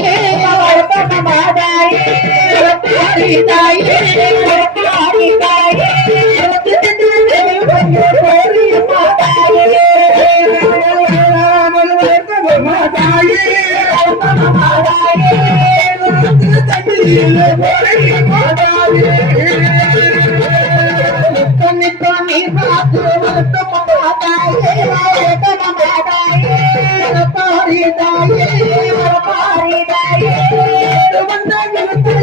जाइए औरत नमा जाइए औरत हरी जाइए औरत हरी जाइए औरत तेरी बनियो तेरी मा जाइए मा जाइए औरत नमा जाइए औरत तेरी बनियो तेरी मा जाइए కొన్ని కొన్ని బాధలతో మాటాయే మాటాయే తాయి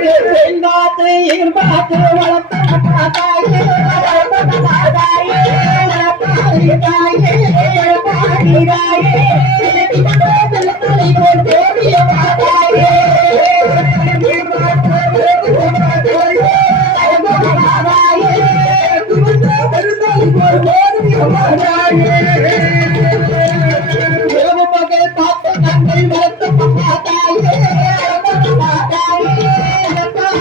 கொண்டோடி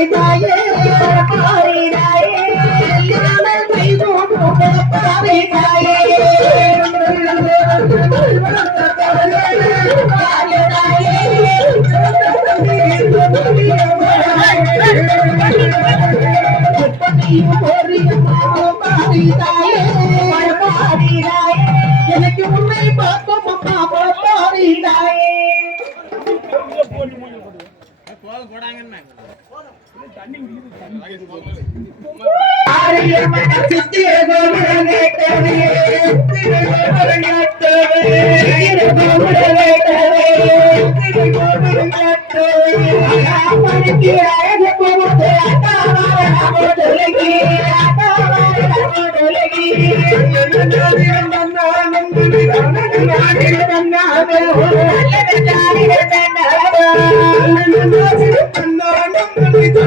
I'm தாயே தாயே தாயே இல்லாமல்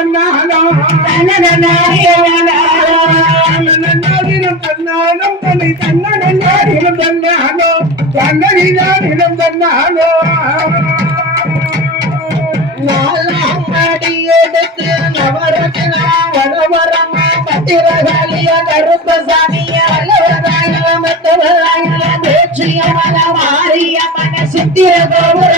தன்னானோ நன்னாடினம் தன்னானம் எடுத்து நவரத்ன வடவரமா பத்திரகாளிய கருப்பசாமிய அலவராய மத்தவராய தேட்சிய மாறிய மன சித்திர கோபுரங்கேடு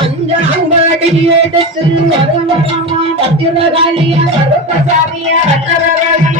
அஞ்சாம்படி எடுத்து வருவரமா பத்திரகாளிய கருப்பசாமிய அலவராய